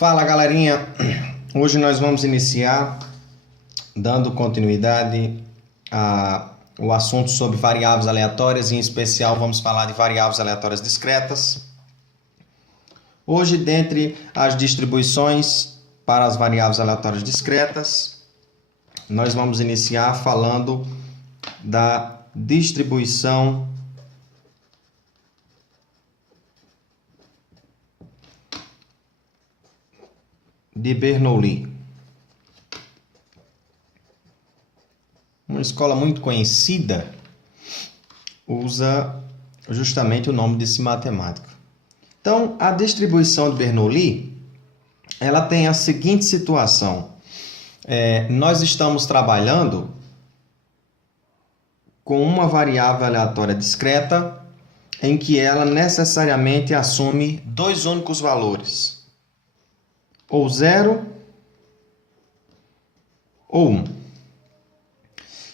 Fala, galerinha! Hoje nós vamos iniciar dando continuidade ao assunto sobre variáveis aleatórias, em especial vamos falar de variáveis aleatórias discretas. Hoje, dentre as distribuições para as variáveis aleatórias discretas, nós vamos iniciar falando da distribuição de Bernoulli. Uma escola muito conhecida usa justamente o nome desse matemático. Então, a distribuição de Bernoulli, ela tem a seguinte situação. Nós estamos trabalhando com uma variável aleatória discreta em que ela necessariamente assume dois únicos valores, ou 0 ou 1.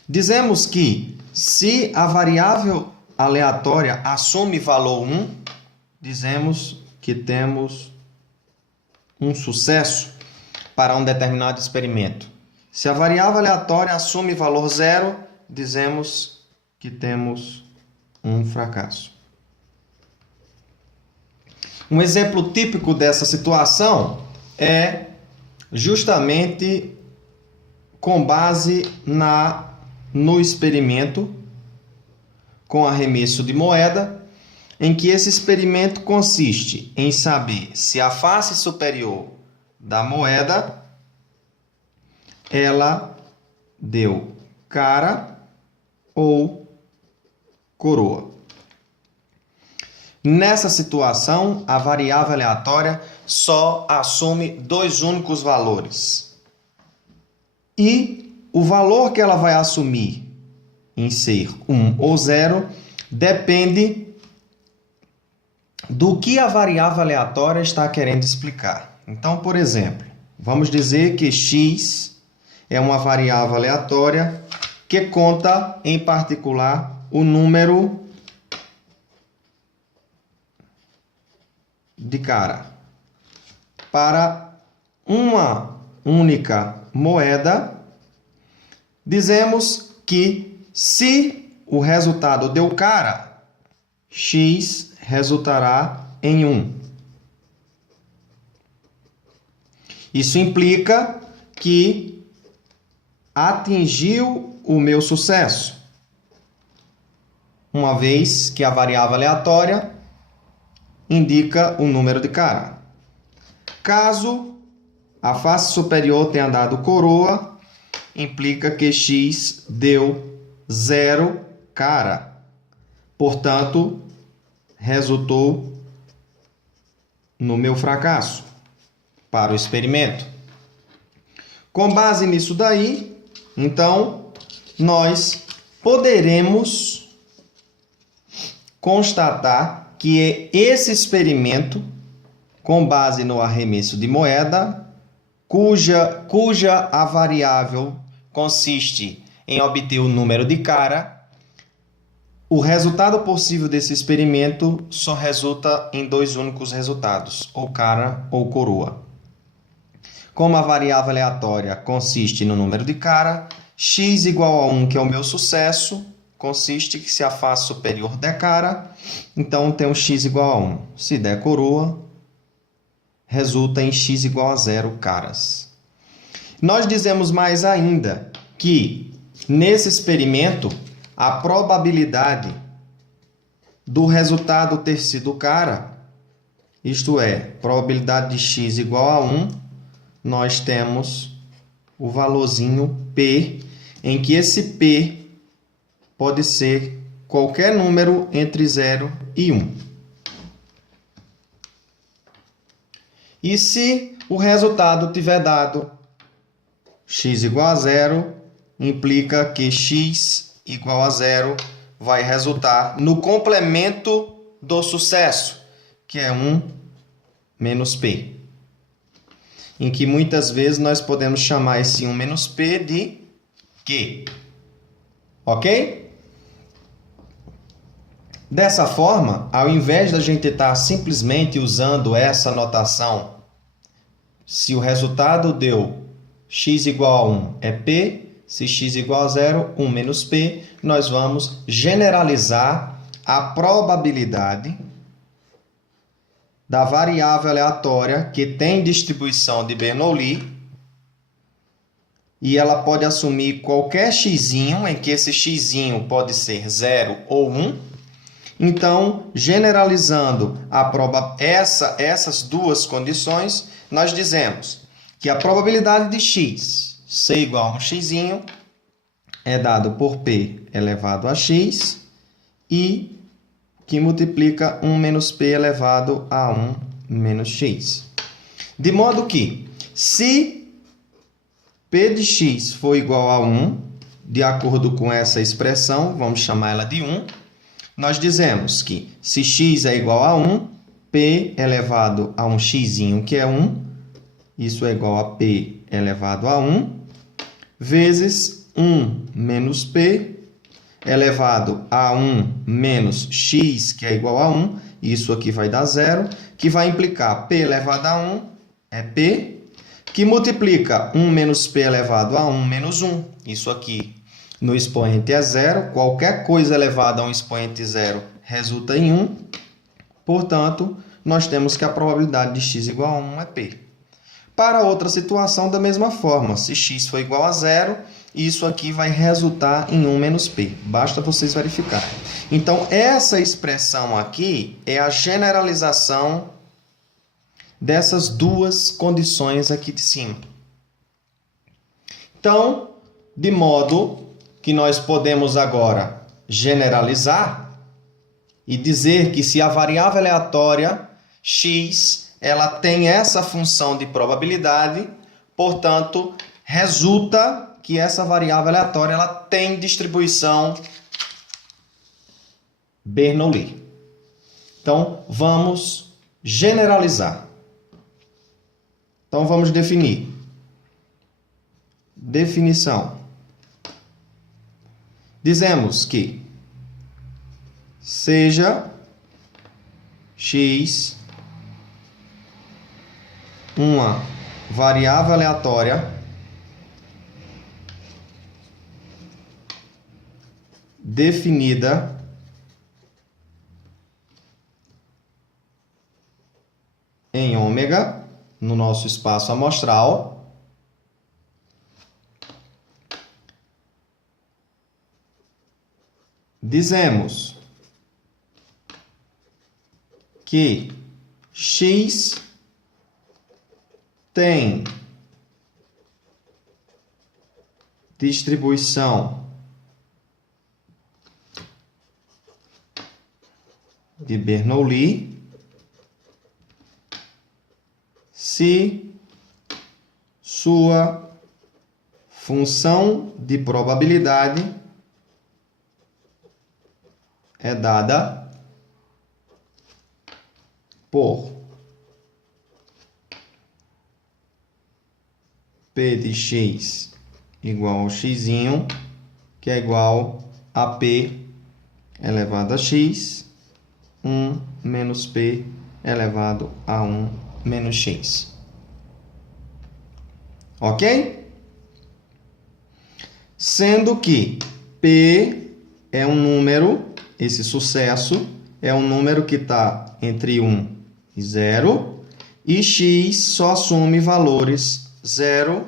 Dizemos que se a variável aleatória assume valor 1, dizemos que temos um sucesso para um determinado experimento. Se a variável aleatória assume valor 0, dizemos que temos um fracasso. Um exemplo típico dessa situação é justamente com base no experimento com arremesso de moeda, em que esse experimento consiste em saber se a face superior da moeda ela deu cara ou coroa. Nessa situação, a variável aleatória só assume dois únicos valores. E o valor que ela vai assumir em ser 1 ou 0 depende do que a variável aleatória está querendo explicar. Então, por exemplo, vamos dizer que x é uma variável aleatória que conta, em particular, o número de cara. Para uma única moeda, dizemos que se o resultado deu cara, x resultará em 1. Isso implica que atingiu o meu sucesso, uma vez que a variável aleatória indica o número de cara. Caso a face superior tenha dado coroa, implica que x deu 0 cara. Portanto, resultou no meu fracasso para o experimento. Com base nisso daí, então, nós poderemos constatar que esse experimento, com base no arremesso de moeda, cuja a variável consiste em obter o número de cara, o resultado possível desse experimento só resulta em dois únicos resultados, ou cara ou coroa. Como a variável aleatória consiste no número de cara, x igual a 1, que é o meu sucesso, consiste que se a face superior der cara, então tem um x igual a 1. Se der coroa, resulta em x igual a 0 caras. Nós dizemos mais ainda que, nesse experimento, a probabilidade do resultado ter sido cara, isto é, probabilidade de x igual a 1, nós temos o valorzinho p, em que esse p pode ser qualquer número entre 0 e 1. E se o resultado tiver dado x igual a 0, implica que x igual a 0 vai resultar no complemento do sucesso, que é 1 menos p. Em que muitas vezes nós podemos chamar esse 1 menos p de Q. Ok? Dessa forma, ao invés da gente estar simplesmente usando essa notação se o resultado deu x igual a 1 é P, se x igual a 0, 1 menos P, nós vamos generalizar a probabilidade da variável aleatória que tem distribuição de Bernoulli e ela pode assumir qualquer x, em que esse x pode ser 0 ou 1. Então, generalizando essas duas condições, nós dizemos que a probabilidade de x ser igual a um x é dado por P elevado a x e que multiplica 1 menos P elevado a 1 menos x. De modo que, se P de x for igual a 1, de acordo com essa expressão, vamos chamar ela de 1, nós dizemos que se x é igual a 1, P elevado a um x, que é 1, isso é igual a P elevado a 1, vezes 1 menos P elevado a 1 menos x, que é igual a 1, isso aqui vai dar 0, que vai implicar P elevado a 1 é P, que multiplica 1 menos P elevado a 1 menos 1, isso aqui no expoente é 0, qualquer coisa elevada a um expoente 0 resulta em 1, portanto, nós temos que a probabilidade de x igual a 1 é P. Para outra situação, da mesma forma, se x for igual a 0, isso aqui vai resultar em 1 menos P. Basta vocês verificarem. Então, essa expressão aqui é a generalização dessas duas condições aqui de cima. Então, de modo que nós podemos agora generalizar e dizer que se a variável aleatória x ela tem essa função de probabilidade, portanto, resulta que essa variável aleatória ela tem distribuição Bernoulli. Então, vamos generalizar. Então, vamos definir. Definição. Dizemos que seja x uma variável aleatória definida em ômega no nosso espaço amostral dizemos que x tem distribuição de Bernoulli se sua função de probabilidade é dada por P de x igual ao x, que é igual a P elevado a x, 1 menos P elevado a 1 menos x. Ok? Sendo que P é um número, esse sucesso é um número que está entre 1 e 0, e x só assume valores 0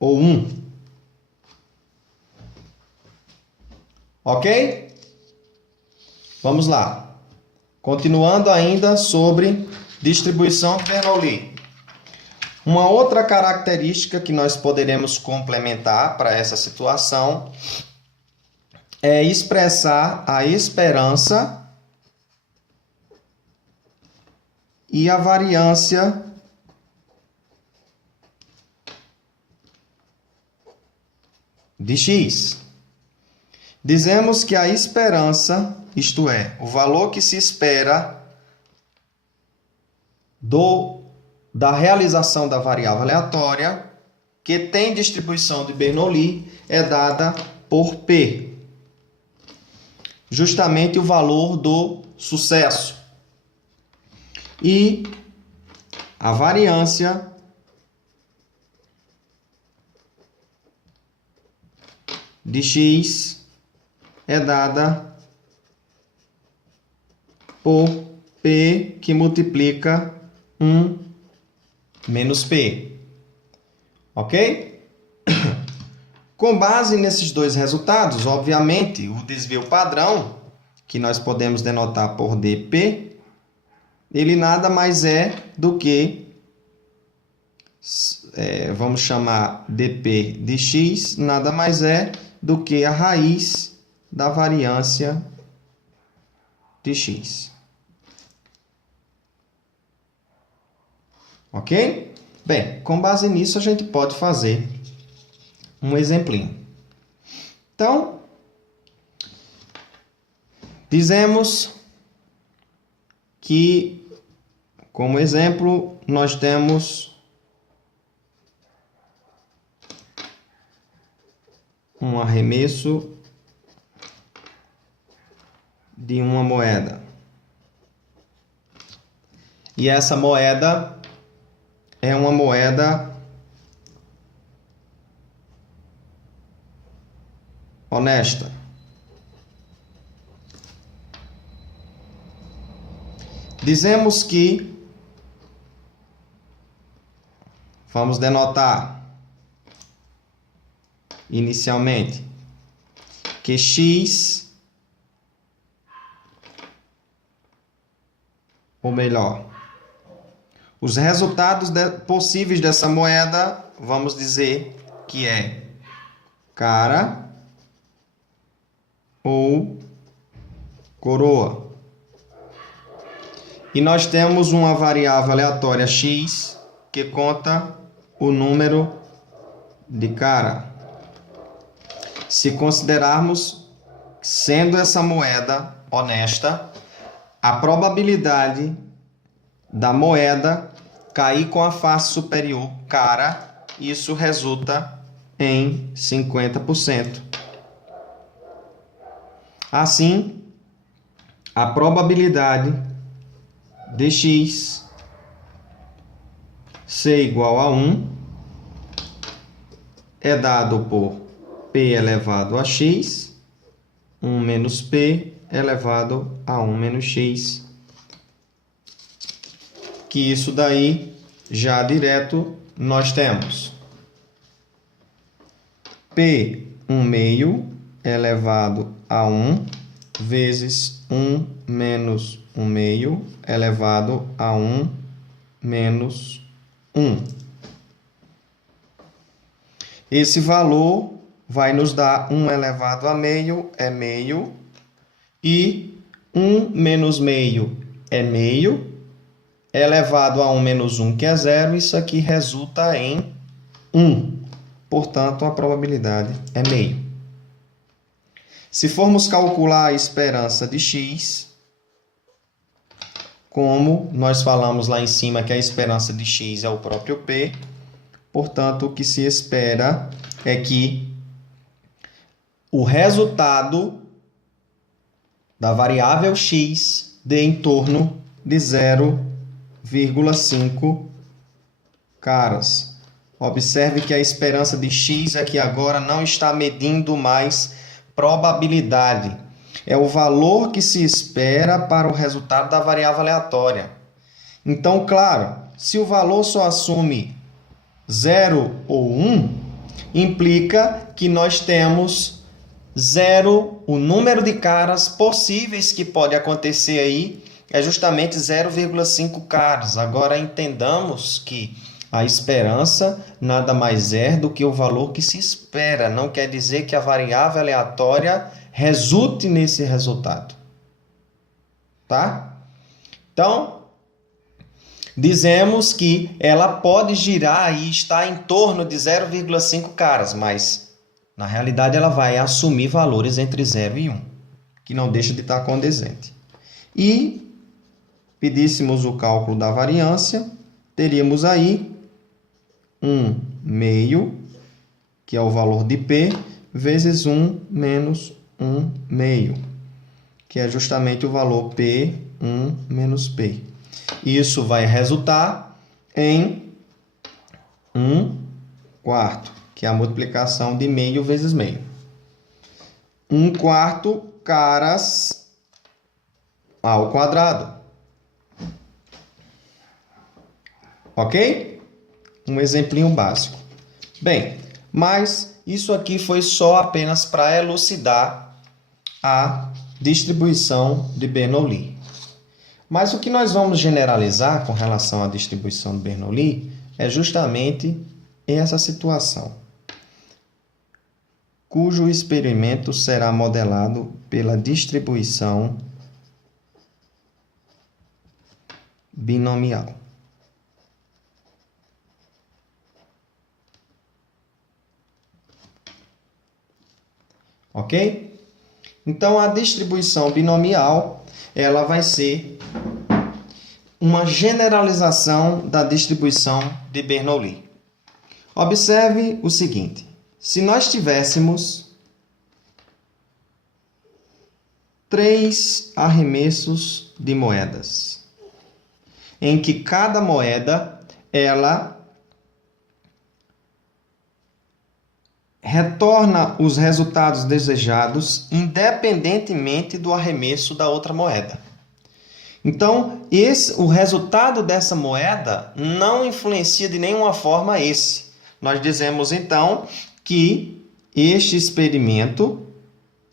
ou 1. Ok? Vamos lá. Continuando ainda sobre distribuição de Bernoulli. Uma outra característica que nós poderemos complementar para essa situação é expressar a esperança e a variância de x. Dizemos que a esperança, isto é, o valor que se espera da realização da variável aleatória, que tem distribuição de Bernoulli, é dada por P. Justamente o valor do sucesso. E a variância de x é dada por P que multiplica 1 menos P. Ok? Com base nesses dois resultados, obviamente, o desvio padrão, que nós podemos denotar por dP, ele nada mais é do que, vamos chamar dP de x, nada mais é do que a raiz da variância de x. Ok? Bem, com base nisso, a gente pode fazer um exemplinho. Então, dizemos que, como exemplo, nós temos um arremesso de uma moeda. E essa moeda é uma moeda honesta. Dizemos que vamos denotar inicialmente que x, ou melhor, os resultados possíveis dessa moeda, vamos dizer que é cara ou coroa. E nós temos uma variável aleatória x que conta o número de cara. Se considerarmos sendo essa moeda honesta, a probabilidade da moeda cair com a face superior cara, isso resulta em 50%. Assim, a probabilidade de x ser igual a 1 é dado por p elevado a x, 1 menos p elevado a 1 menos x. Que isso daí, já direto, nós temos p 1 meio elevado a 1 vezes 1 menos 1 meio elevado a 1 menos 1. Esse valor vai nos dar 1 elevado a meio é meio e 1 menos meio é meio elevado a 1 menos 1, que é 0. Isso aqui resulta em 1. Portanto, a probabilidade é meio. Se formos calcular a esperança de x, como nós falamos lá em cima que a esperança de x é o próprio p, portanto, o que se espera é que o resultado da variável x dê em torno de 0,5 caras. Observe que a esperança de x aqui agora não está medindo mais probabilidade. É o valor que se espera para o resultado da variável aleatória. Então, claro, se o valor só assume 0 ou 1, implica que nós temos 0, o número de caras possíveis que pode acontecer aí é justamente 0,5 caras. Agora entendamos que a esperança nada mais é do que o valor que se espera. Não quer dizer que a variável aleatória resulte nesse resultado. Tá? Então, dizemos que ela pode girar e estar em torno de 0,5 caras, mas na realidade ela vai assumir valores entre 0 e 1, que não deixa de estar condizente. E pedíssemos o cálculo da variância, teríamos aí 1 meio, que é o valor de P, vezes 1 menos 1 meio, que é justamente o valor P, 1 menos P. Isso vai resultar em 1/4, que é a multiplicação de meio vezes meio. 1/4 caras ao quadrado. Ok? Um exemplinho básico. Bem, mas isso aqui foi só apenas para elucidar a distribuição de Bernoulli. Mas o que nós vamos generalizar com relação à distribuição de Bernoulli é justamente essa situação, cujo experimento será modelado pela distribuição binomial. Ok? Então, a distribuição binomial, ela vai ser uma generalização da distribuição de Bernoulli. Observe o seguinte: se nós tivéssemos 3 arremessos de moedas, em que cada moeda ela retorna os resultados desejados independentemente do arremesso da outra moeda. Então, o resultado dessa moeda não influencia de nenhuma forma esse. Nós dizemos, então, que este experimento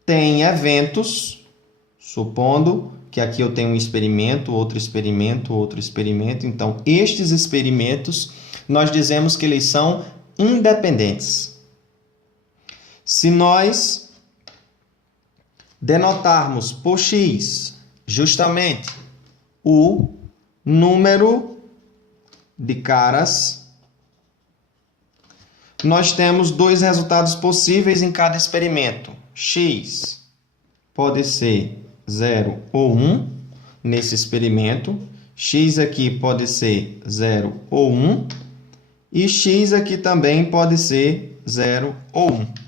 tem eventos, supondo que aqui eu tenho um experimento, outro experimento, outro experimento. Então, estes experimentos, nós dizemos que eles são independentes. Se nós denotarmos por x justamente o número de caras, nós temos 2 resultados possíveis em cada experimento. X pode ser 0 ou 1 nesse experimento. X aqui pode ser 0 ou 1. E x aqui também pode ser 0 ou 1.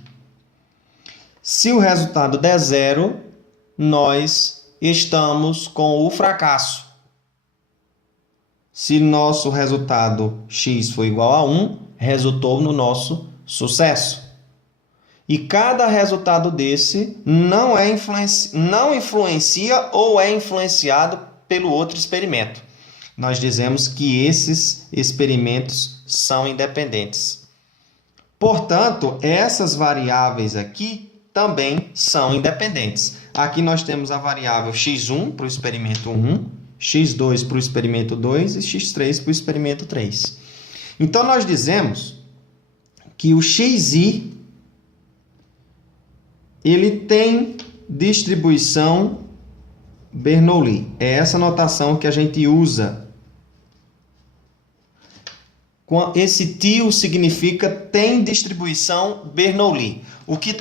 Se o resultado der 0, nós estamos com o fracasso. Se nosso resultado x for igual a 1, resultou no nosso sucesso. E cada resultado desse não influencia ou é influenciado pelo outro experimento. Nós dizemos que esses experimentos são independentes. Portanto, essas variáveis aqui também são independentes. Aqui nós temos a variável x1 para o experimento 1, x2 para o experimento 2 e x3 para o experimento 3. Então, nós dizemos que o xi ele tem distribuição Bernoulli. É essa notação que a gente usa. Esse tio significa tem distribuição Bernoulli. O que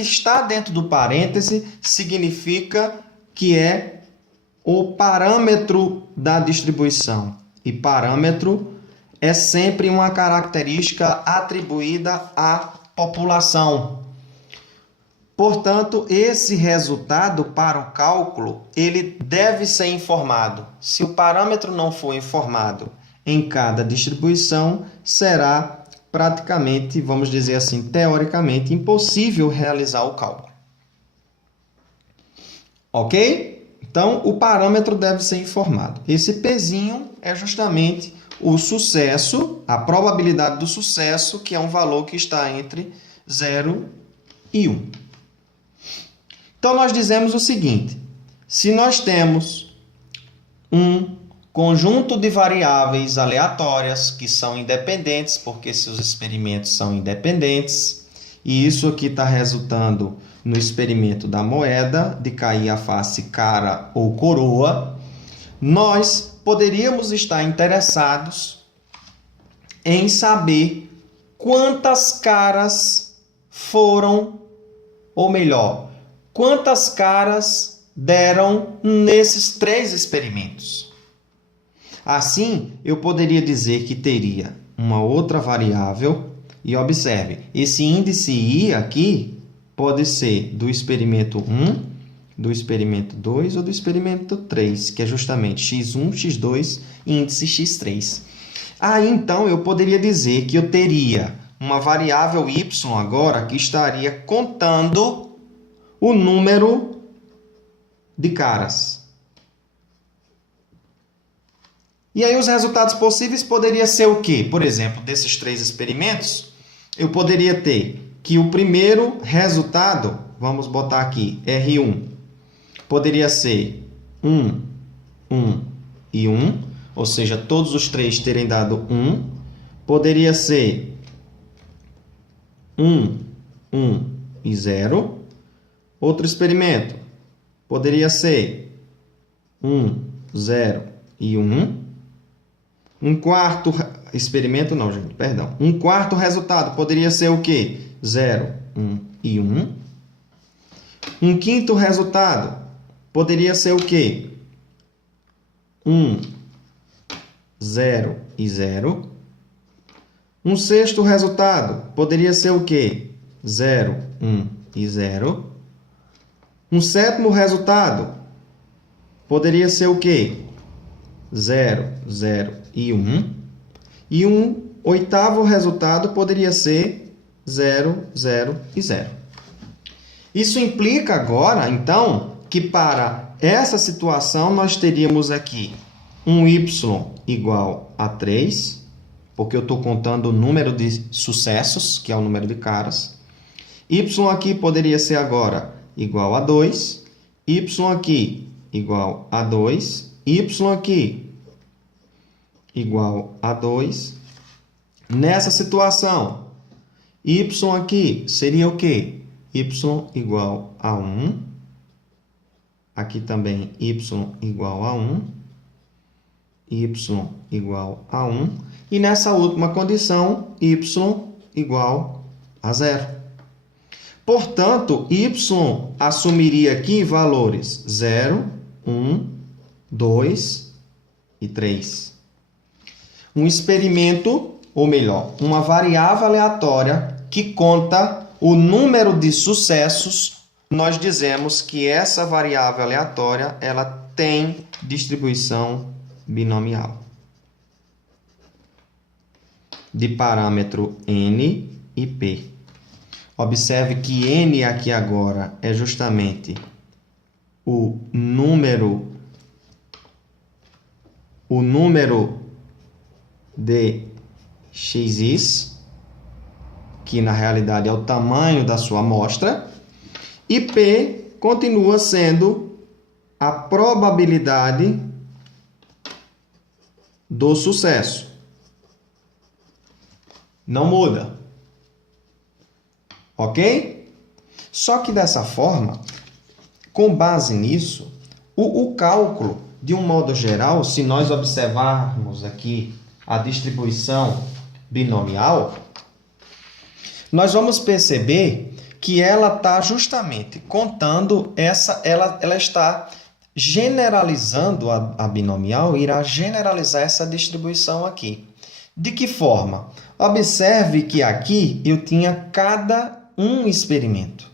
está dentro do parêntese significa que é o parâmetro da distribuição. E parâmetro é sempre uma característica atribuída à população. Portanto, esse resultado para o cálculo, ele deve ser informado. Se o parâmetro não for informado em cada distribuição, será praticamente, vamos dizer assim, teoricamente, impossível realizar o cálculo. Ok? Então, o parâmetro deve ser informado. Esse Pzinho é justamente o sucesso, a probabilidade do sucesso, que é um valor que está entre 0 e 1. Então, nós dizemos o seguinte: se nós temos um conjunto de variáveis aleatórias que são independentes, porque seus experimentos são independentes, e isso aqui está resultando no experimento da moeda, de cair a face cara ou coroa, nós poderíamos estar interessados em saber quantas caras foram, ou melhor, quantas caras deram nesses 3 experimentos. Assim, eu poderia dizer que teria uma outra variável, e observe, esse índice I aqui pode ser do experimento 1, do experimento 2 ou do experimento 3, que é justamente x1, x2 e índice x3. Aí, então, eu poderia dizer que eu teria uma variável y agora que estaria contando o número de caras. E aí os resultados possíveis poderiam ser o quê? Por exemplo, desses 3 experimentos, eu poderia ter que o primeiro resultado, vamos botar aqui, R1, poderia ser 1, 1 e 1, ou seja, todos os 3 terem dado 1. Poderia ser 1, 1 e 0. Outro experimento poderia ser 1, 0 e 1. Um quarto experimento, não, gente, perdão. Um quarto resultado poderia ser o quê? 0, 1 e 1. Um quinto resultado poderia ser o quê? 1, 0 e 0. Um sexto resultado poderia ser o quê? 0, 1 e 0. Um sétimo resultado poderia ser o quê? 0, 0 e 1. E um oitavo resultado poderia ser 0, 0 e 0. Isso implica agora, então, que para essa situação nós teríamos aqui um y igual a 3, porque eu estou contando o número de sucessos, que é o número de caras. Y aqui poderia ser agora igual a 2, y aqui igual a 2, y aqui igual a 2. Nessa situação, y aqui seria o quê? Y igual a 1. Aqui também y igual a 1. Y igual a 1. E nessa última condição, y igual a 0. Portanto, y assumiria aqui valores 0, 1, 2 e 3. Um experimento, ou melhor, uma variável aleatória que conta o número de sucessos, nós dizemos que essa variável aleatória ela tem distribuição binomial de parâmetro n e p. Observe que n aqui agora é justamente o número de xis, que na realidade é o tamanho da sua amostra, e P continua sendo a probabilidade do sucesso. Não muda. Ok? Só que dessa forma, com base nisso, o cálculo, de um modo geral, se nós observarmos aqui a distribuição binomial, nós vamos perceber que ela está justamente contando ela está generalizando a binomial, irá generalizar essa distribuição aqui. De que forma? Observe que aqui eu tinha cada um experimento.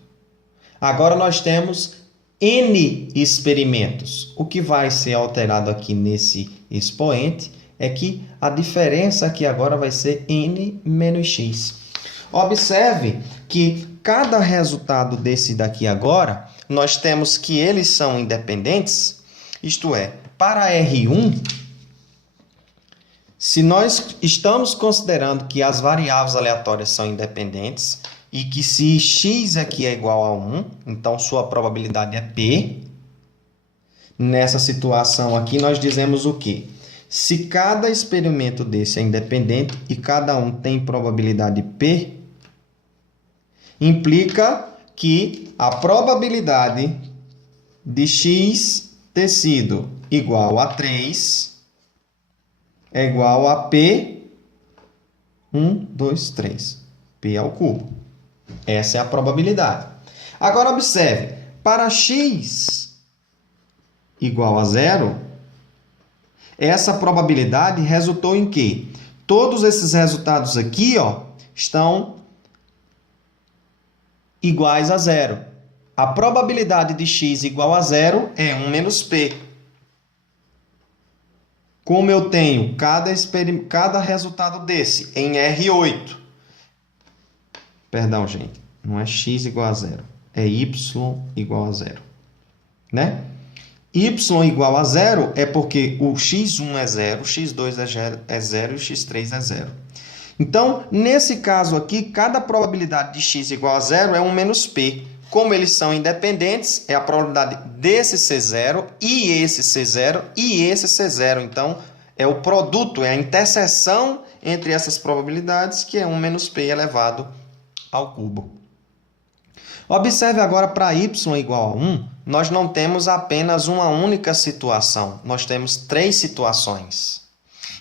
Agora nós temos N experimentos. O que vai ser alterado aqui nesse expoente é que a diferença aqui agora vai ser N menos X. Observe que cada resultado desse daqui agora, nós temos que eles são independentes, isto é, para R1, se nós estamos considerando que as variáveis aleatórias são independentes e que se x aqui é igual a 1, então sua probabilidade é P, nessa situação aqui nós dizemos o quê? Se cada experimento desse é independente e cada um tem probabilidade P, implica que a probabilidade de x ter sido igual a 3 é igual a P, 1, 2, 3, P ao cubo. Essa é a probabilidade. Agora, observe, para x igual a 0, essa probabilidade resultou em quê? Todos esses resultados aqui, estão iguais a 0. A probabilidade de x igual a 0 é 1 menos P. Como eu tenho cada resultado desse em R8, perdão, gente, não é x igual a zero, é y igual a zero, né? Y igual a zero é porque o x1 é zero, o x2 é zero e o x3 é zero. Então, nesse caso aqui, cada probabilidade de x igual a zero é 1 menos p. Como eles são independentes, é a probabilidade desse ser zero e esse ser zero e esse ser zero. Então, é o produto, é a interseção entre essas probabilidades, que é 1 menos p elevado ao cubo. Observe agora para y igual a 1, nós não temos apenas uma única situação, nós temos 3 situações.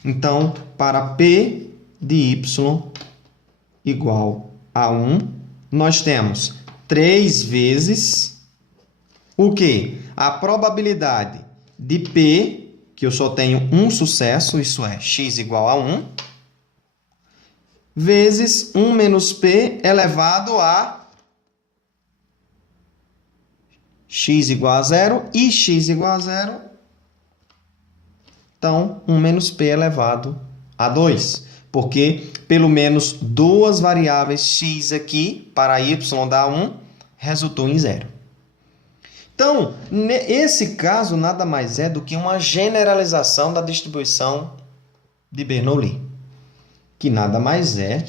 Então, para p de y igual a 1, nós temos 3 vezes o quê? A probabilidade de p, que eu só tenho um sucesso, isso é, x igual a 1, vezes 1 menos p elevado a x igual a zero e x igual a zero. Então, 1 menos p elevado a 2. Porque pelo menos duas variáveis x aqui para y dá 1, resultou em zero. Então, esse caso nada mais é do que uma generalização da distribuição de Bernoulli, que nada mais é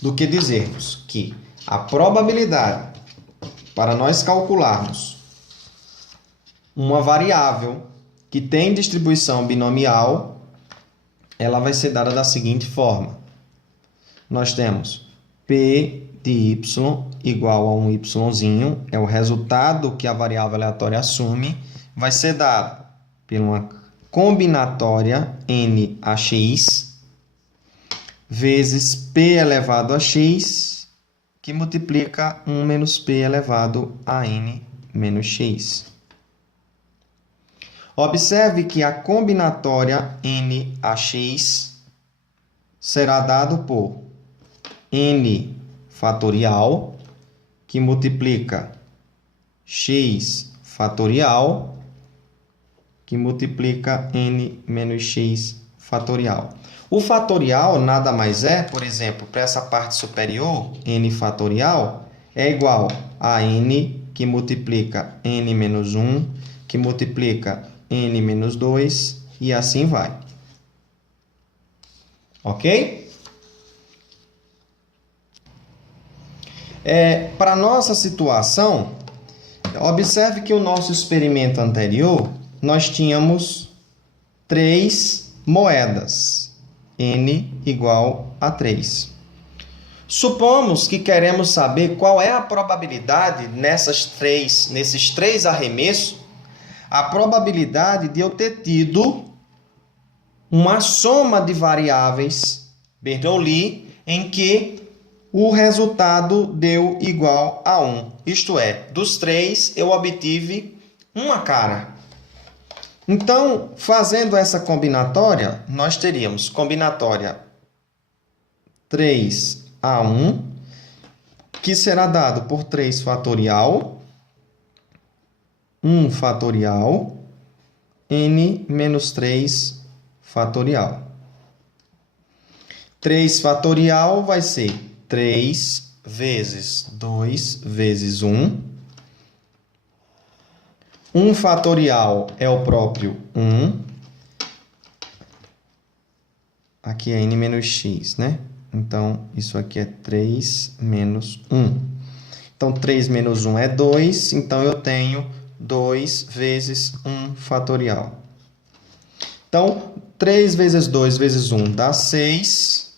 do que dizermos que a probabilidade para nós calcularmos uma variável que tem distribuição binomial, ela vai ser dada da seguinte forma. Nós temos P de y igual a um yzinho, é o resultado que a variável aleatória assume, vai ser dado por uma combinatória n a x vezes p elevado a x, que multiplica 1 menos p elevado a n menos x. Observe que a combinatória n a x será dado por n fatorial, que multiplica x fatorial, que multiplica n menos x fatorial. O fatorial nada mais é, por exemplo, para essa parte superior, n fatorial, é igual a n que multiplica n menos 1, que multiplica n menos 2, e assim vai. Ok? Para a nossa situação, observe que o nosso experimento anterior, nós tínhamos 3 moedas, n igual a 3. Supomos que queremos saber qual é a probabilidade nesses três arremessos, a probabilidade de eu ter tido uma soma de variáveis Bernoulli em que o resultado deu igual a 1. Isto é, dos 3 eu obtive uma cara. Então, fazendo essa combinatória, nós teríamos combinatória 3 a 1, que será dado por 3 fatorial, 1 fatorial, n menos 3 fatorial. 3 fatorial vai ser 3 vezes 2 vezes 1. 1 fatorial é o próprio 1. Aqui é n menos x, né? Então, isso aqui é 3 menos 1. Então, 3 menos 1 é 2. Então, eu tenho 2 vezes 1 fatorial. Então, 3 vezes 2 vezes 1 dá 6.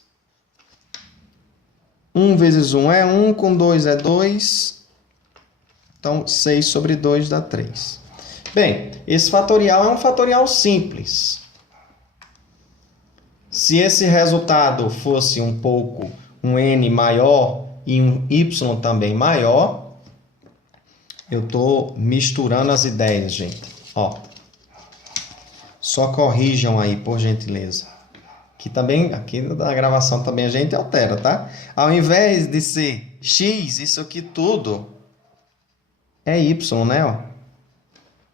1 vezes 1 é 1, com 2 é 2. Então, 6 sobre 2 dá 3. Bem, esse fatorial é um fatorial simples. Se esse resultado fosse um n maior e um y também maior, eu estou misturando as ideias, gente. Ó, só corrijam aí, por gentileza. Aqui na gravação também a gente altera, tá? Ao invés de ser x, isso aqui tudo é y, né? Ó?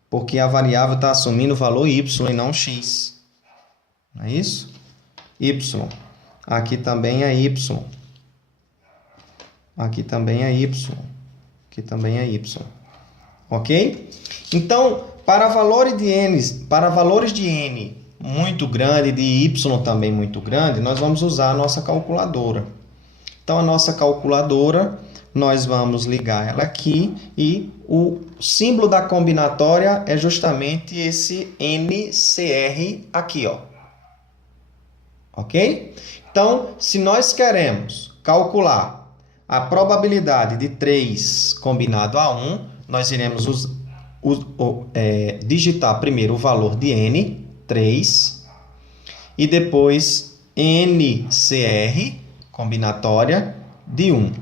Porque a variável está assumindo o valor y e não x. Não é isso? Y. Aqui também é Y. Aqui também é Y. Aqui também é Y. Ok? Então, para valores de N muito grande, de Y também muito grande, nós vamos usar a nossa calculadora. Então, a nossa calculadora, nós vamos ligar ela aqui e o símbolo da combinatória é justamente esse NCR aqui, ó. Ok? Então, se nós queremos calcular a probabilidade de 3 combinado a 1, nós iremos digitar primeiro o valor de N, 3, e depois NCR, combinatória, de 1.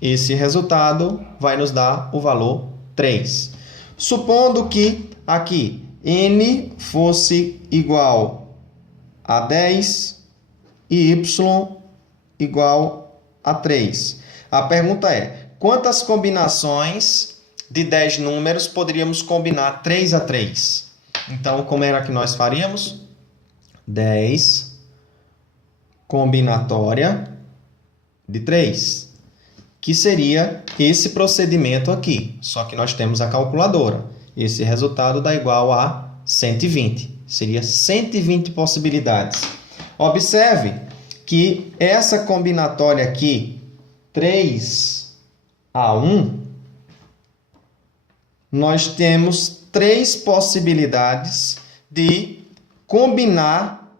Esse resultado vai nos dar o valor 3. Supondo que aqui N fosse igual a 10 e Y igual a 3. A pergunta é, quantas combinações de 10 números poderíamos combinar 3 a 3? Então, como era que nós faríamos? 10 combinatória de 3, que seria esse procedimento aqui, só que nós temos a calculadora. Esse resultado dá igual a 120, seria 120 possibilidades. Observe que essa combinatória aqui, 3 a 1, nós temos 3 possibilidades de combinar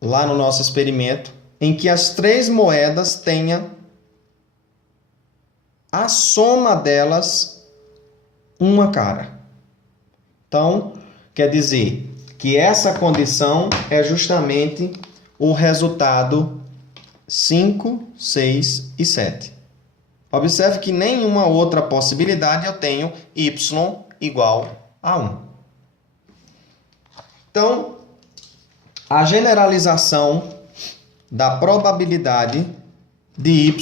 lá no nosso experimento, em que as 3 moedas tenham a soma delas uma cara. Então, quer dizer que essa condição é justamente o resultado 5, 6 e 7. Observe que nenhuma outra possibilidade eu tenho y igual a 1. Então, a generalização da probabilidade de y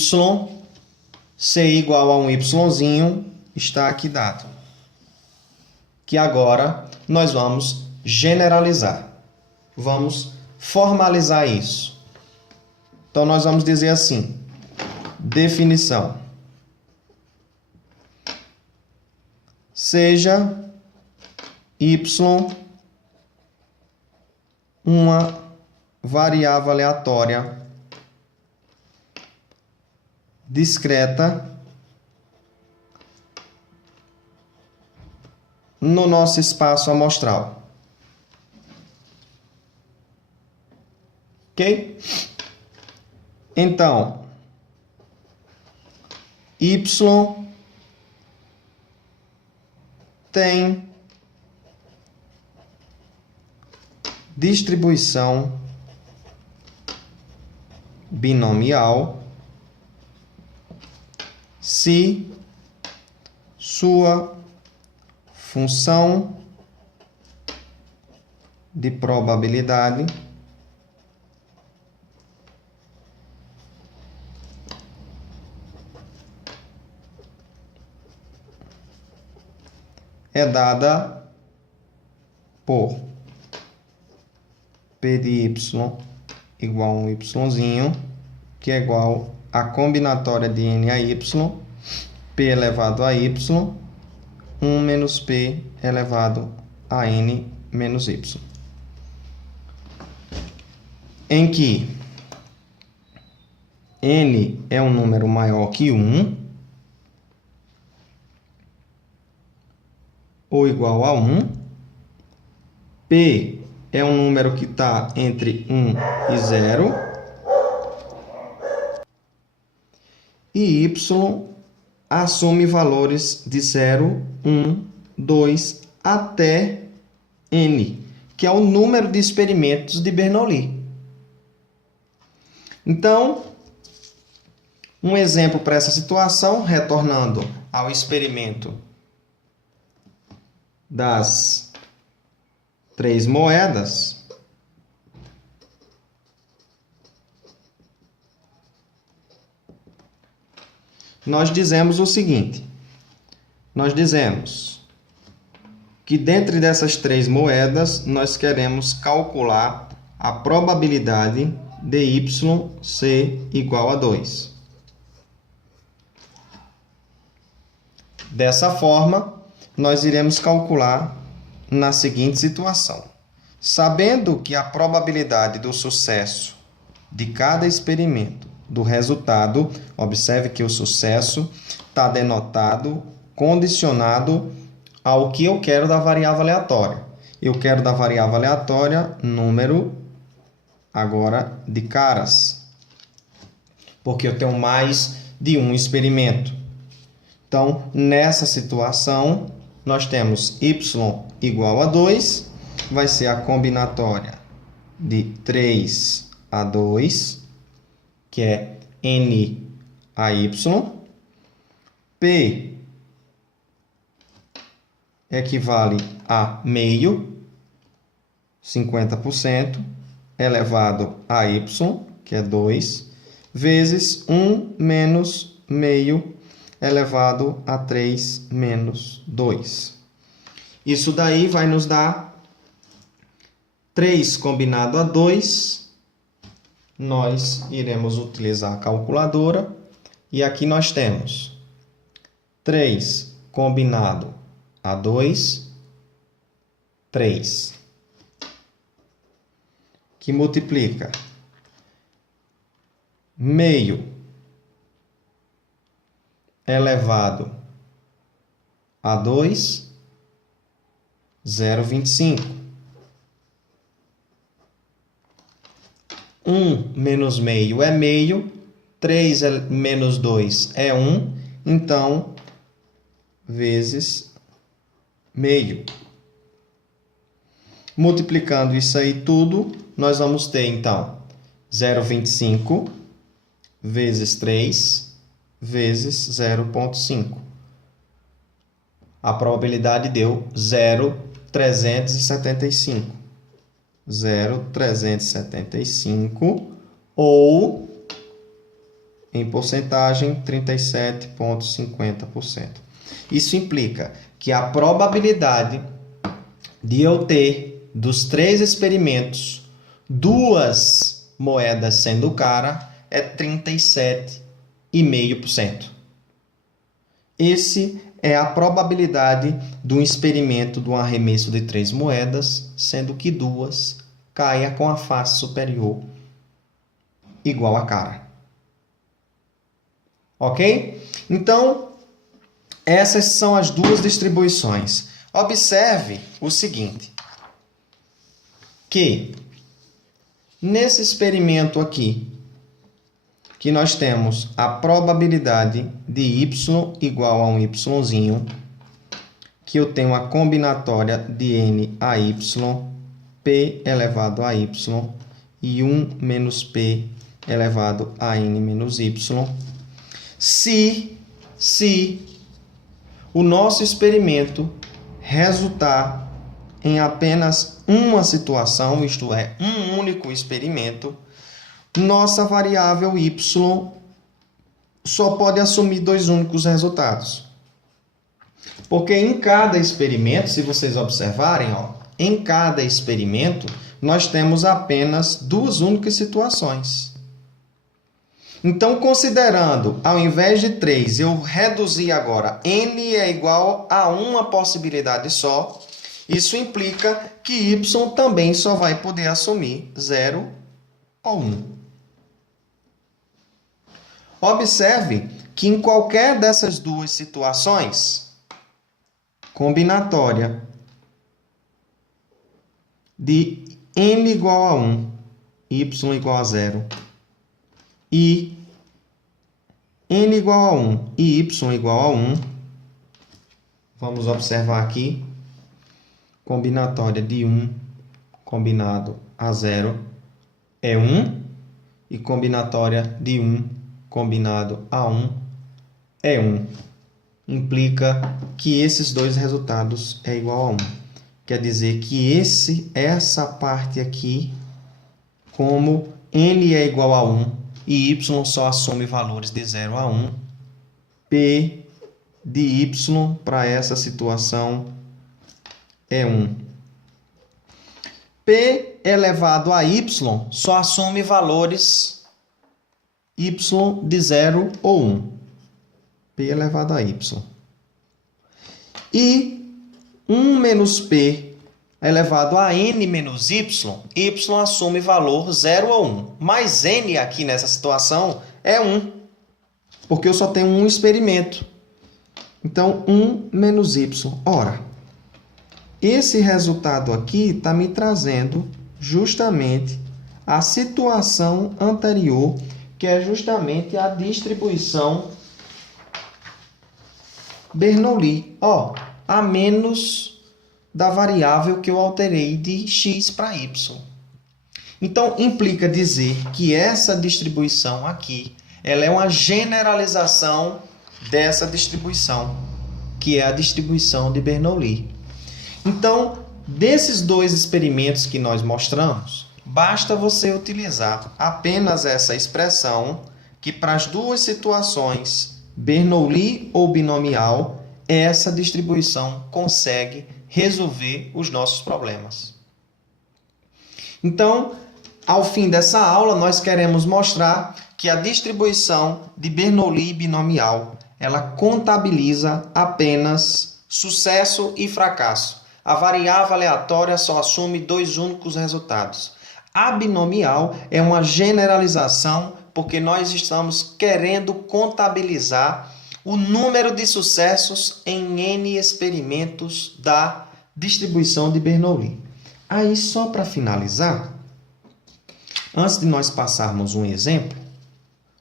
ser igual a um yzinho está aqui dado. Que agora nós vamos generalizar. Vamos formalizar isso. Então, nós vamos dizer assim, definição. Seja y uma variável aleatória discreta no nosso espaço amostral. Ok? Então, y tem distribuição binomial se sua função de probabilidade é dada por P de y igual a um yzinho, que é igual a combinatória de n a y, p elevado a y, 1 menos p elevado a n menos y. Em que n é um número maior que 1, ou igual a 1, p é um número que está entre 1 e 0, e y assume valores de 0, 1, 2 até n, que é o número de experimentos de Bernoulli. Então, um exemplo para essa situação, retornando ao experimento das 3 moedas, nós dizemos o seguinte, nós dizemos que dentre dessas 3 moedas nós queremos calcular a probabilidade de y ser igual a 2. Dessa forma, nós iremos calcular na seguinte situação. Sabendo que a probabilidade do sucesso de cada experimento, do resultado, observe que o sucesso está denotado, condicionado ao que eu quero da variável aleatória. Eu quero da variável aleatória número agora de caras, porque eu tenho mais de um experimento. Então, nessa situação, nós temos y igual a 2, vai ser a combinatória de 3 a 2, que é n a y. P equivale a meio, 50%, elevado a y, que é 2, vezes 1 menos meio, elevado a 3 menos 2. Isso daí vai nos dar 3 combinado a 2. Nós iremos utilizar a calculadora. E aqui nós temos 3 combinado a 2, 3. Que multiplica meio elevado a 2, 0,25. 1 menos meio é meio, 3 menos 2 é 1, então, vezes meio. Multiplicando isso aí tudo, nós vamos ter, então, 0,25 vezes 3 vezes 0,5. A probabilidade deu 0,375. 0,375 ou, em porcentagem, 37,50%. Isso implica que a probabilidade de eu ter, dos 3 experimentos, 2 moedas sendo cara, é 37,5%. Esse é a probabilidade de um experimento de um arremesso de 3 moedas, sendo que 2 caia com a face superior igual a cara. Ok? Então, essas são as 2 distribuições. Observe o seguinte, que nesse experimento aqui, que nós temos a probabilidade de y igual a um yzinho, que eu tenho a combinatória de n a y, p elevado a y, e 1 menos p elevado a n menos y. Se o nosso experimento resultar em apenas uma situação, isto é, um único experimento, nossa variável y só pode assumir 2 únicos resultados. Porque em cada experimento, se vocês observarem, em cada experimento, nós temos apenas 2 únicas situações. Então, considerando, ao invés de 3, eu reduzir agora, n é igual a uma possibilidade só, isso implica que y também só vai poder assumir 0 ou 1. Observe que em qualquer dessas 2 situações, combinatória de n igual a 1, y igual a 0, e n igual a 1 e y igual a 1, vamos observar aqui, combinatória de 1 combinado a 0 é 1, e combinatória de 1 combinado a 1 é 1. Implica que esses 2 resultados é igual a 1. Quer dizer que essa parte aqui, como n é igual a 1 e y só assume valores de 0 a 1, P de y para essa situação é 1. P elevado a y só assume valores y de 0 ou 1. P elevado a y. E 1 menos P elevado a n menos y assume valor 0 ou 1. Mas n aqui nessa situação é 1, porque eu só tenho um experimento. Então, 1 menos y. Ora, esse resultado aqui está me trazendo justamente a situação anterior, que é justamente a distribuição Bernoulli. A menos da variável que eu alterei de x para y. Então, implica dizer que essa distribuição aqui, ela é uma generalização dessa distribuição, que é a distribuição de Bernoulli. Então, desses dois experimentos que nós mostramos, basta você utilizar apenas essa expressão, que para as duas situações, Bernoulli ou binomial, essa distribuição consegue resolver os nossos problemas. Então, ao fim dessa aula, nós queremos mostrar que a distribuição de Bernoulli binomial, ela contabiliza apenas sucesso e fracasso. A variável aleatória só assume dois únicos resultados. A binomial é uma generalização porque nós estamos querendo contabilizar o número de sucessos em N experimentos da distribuição de Bernoulli. Aí, só para finalizar, antes de nós passarmos um exemplo,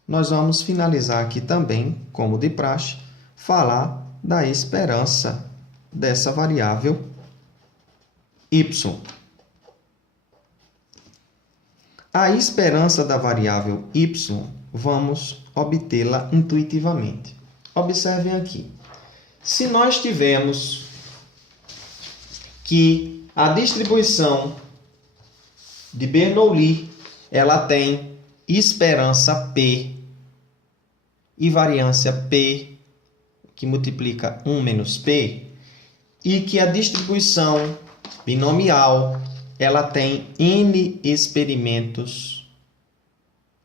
nós vamos finalizar aqui também, como de praxe, falar da esperança dessa variável y. A esperança da variável y, vamos obtê-la intuitivamente. Observem aqui. Se nós tivermos que a distribuição de Bernoulli, ela tem esperança P e variância P, que multiplica 1 menos P, e que a distribuição binomial, ela tem N experimentos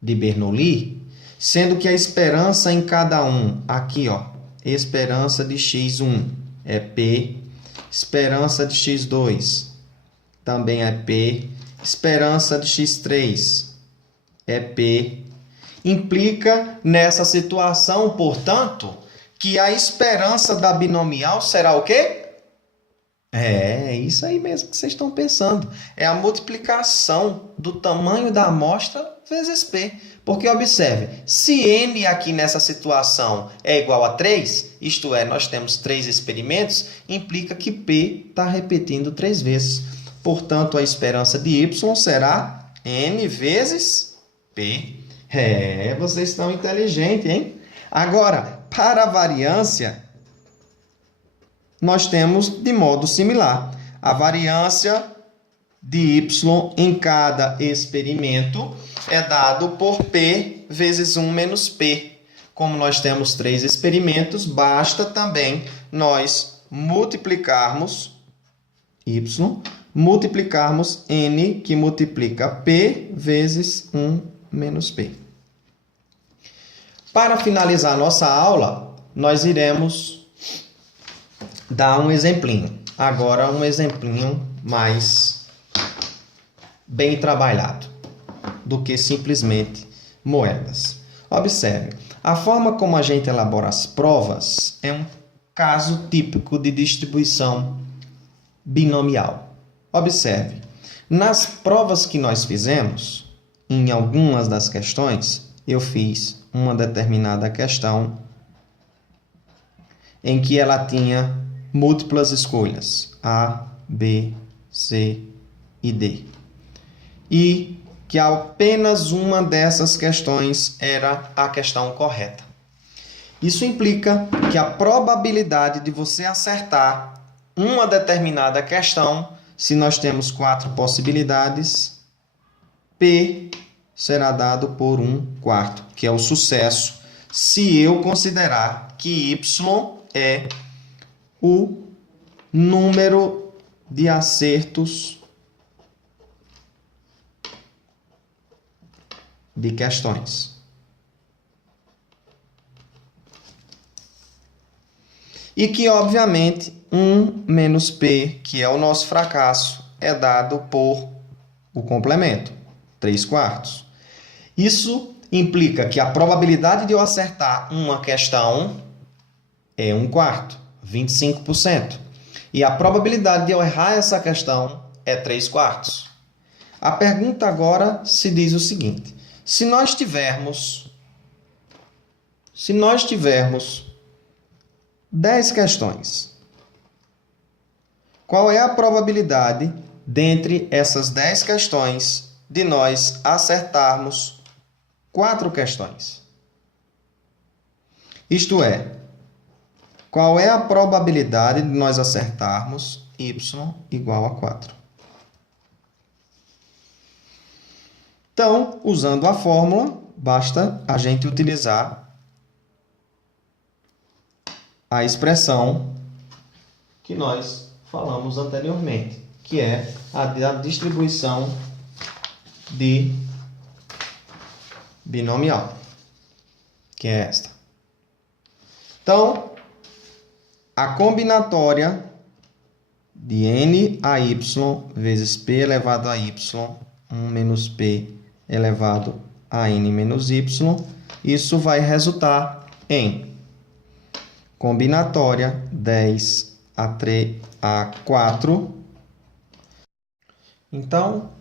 de Bernoulli, sendo que a esperança em cada um, aqui, esperança de x1 é P, esperança de x2 também é P, esperança de x3 é P. Implica nessa situação, portanto, que a esperança da binomial será o quê? É isso aí mesmo que vocês estão pensando. É a multiplicação do tamanho da amostra vezes P. Porque observe, se N aqui nessa situação é igual a 3, isto é, nós temos 3 experimentos, implica que P está repetindo 3 vezes. Portanto, a esperança de Y será N vezes P. Vocês estão inteligentes, hein? Agora, para a variância, nós temos de modo similar. A variância de y em cada experimento é dado por P vezes 1 menos P. Como nós temos 3 experimentos, basta também nós multiplicarmos y, multiplicarmos n, que multiplica P vezes 1 menos P. Para finalizar nossa aula, nós iremos dar um exemplinho. Agora, um exemplinho mais bem trabalhado do que simplesmente moedas. Observe, a forma como a gente elabora as provas é um caso típico de distribuição binomial. Observe, nas provas que nós fizemos, em algumas das questões, eu fiz uma determinada questão em que ela tinha múltiplas escolhas, A, B, C e D. E que apenas uma dessas questões era a questão correta. Isso implica que a probabilidade de você acertar uma determinada questão, se nós temos 4 possibilidades, P será dado por 1/4, que é o sucesso, se eu considerar que Y é o número de acertos de questões. E que, obviamente, 1 menos P, que é o nosso fracasso, é dado por o complemento, 3/4. Isso implica que a probabilidade de eu acertar uma questão é 1/4, 25%. E a probabilidade de eu errar essa questão é 3/4. A pergunta agora se diz o seguinte: se nós tivermos 10 questões, qual é a probabilidade dentre essas 10 questões de nós acertarmos 4 questões? Isto é, qual é a probabilidade de nós acertarmos y igual a 4? Então, usando a fórmula, basta a gente utilizar a expressão que nós falamos anteriormente, que é a distribuição de binomial, que é esta. Então, a combinatória de n a y vezes p elevado a y, 1 menos p elevado a n menos y, isso vai resultar em combinatória 10 a 4. Então,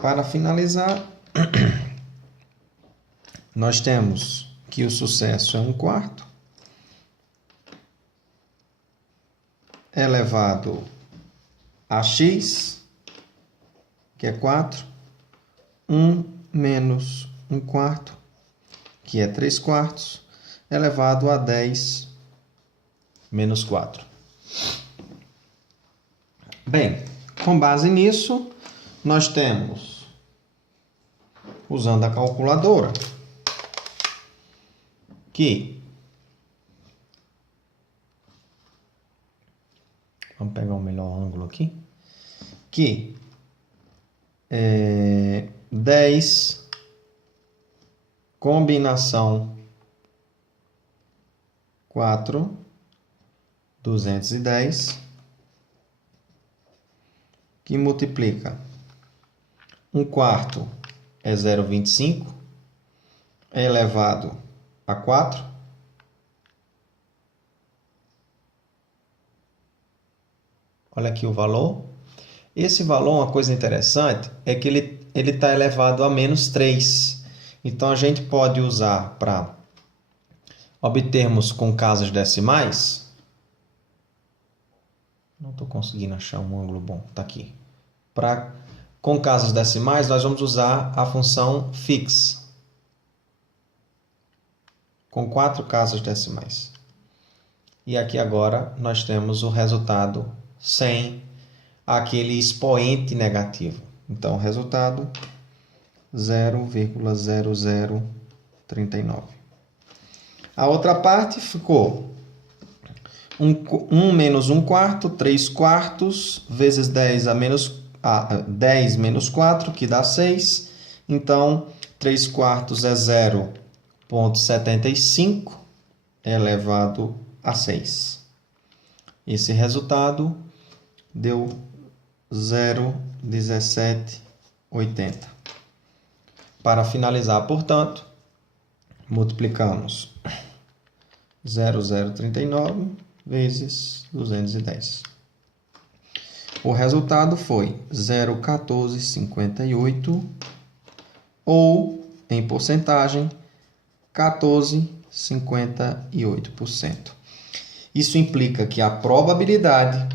para finalizar, nós temos que o sucesso é 1/4 elevado a x, que é 4, 1 menos 1/4, que é 3/4, elevado a 10 menos 4. Bem, com base nisso, nós temos, usando a calculadora, que vamos pegar um melhor ângulo aqui, que 10 combinação 4, 210, que multiplica 1/4 é 0,25, é elevado a 4, olha aqui o valor. Esse valor, uma coisa interessante, é que ele está elevado a menos 3. Então, a gente pode usar para obtermos com casas decimais. Não estou conseguindo achar um ângulo bom. Está aqui. Com casas decimais, nós vamos usar a função fix. Com 4 casas decimais. E aqui agora nós temos o resultado sem aquele expoente negativo. Então, o resultado 0,0039. A outra parte ficou 1 menos 1/4, 3/4, vezes 10 menos 4, que dá 6. Então, 3/4 é 0,75 elevado a 6. Esse resultado deu 0,1780. Para finalizar, portanto, multiplicamos 0,039 vezes 210. O resultado foi 0,1458 ou, em porcentagem, 14,58%. Isso implica que a probabilidade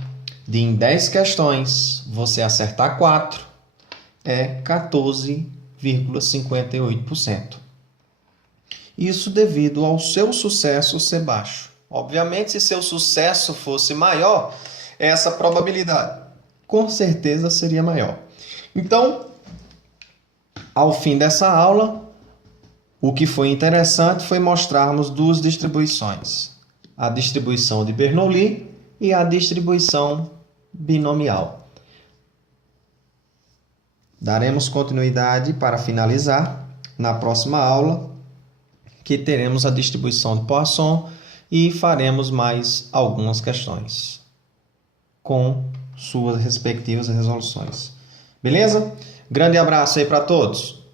de em 10 questões você acertar 4 é 14,58%. Isso devido ao seu sucesso ser baixo. Obviamente, se seu sucesso fosse maior, essa probabilidade com certeza seria maior. Então, ao fim dessa aula, o que foi interessante foi mostrarmos duas distribuições. A distribuição de Bernoulli e a distribuição binomial. Daremos continuidade para finalizar na próxima aula, que teremos a distribuição de Poisson e faremos mais algumas questões com suas respectivas resoluções. Beleza? Grande abraço aí para todos!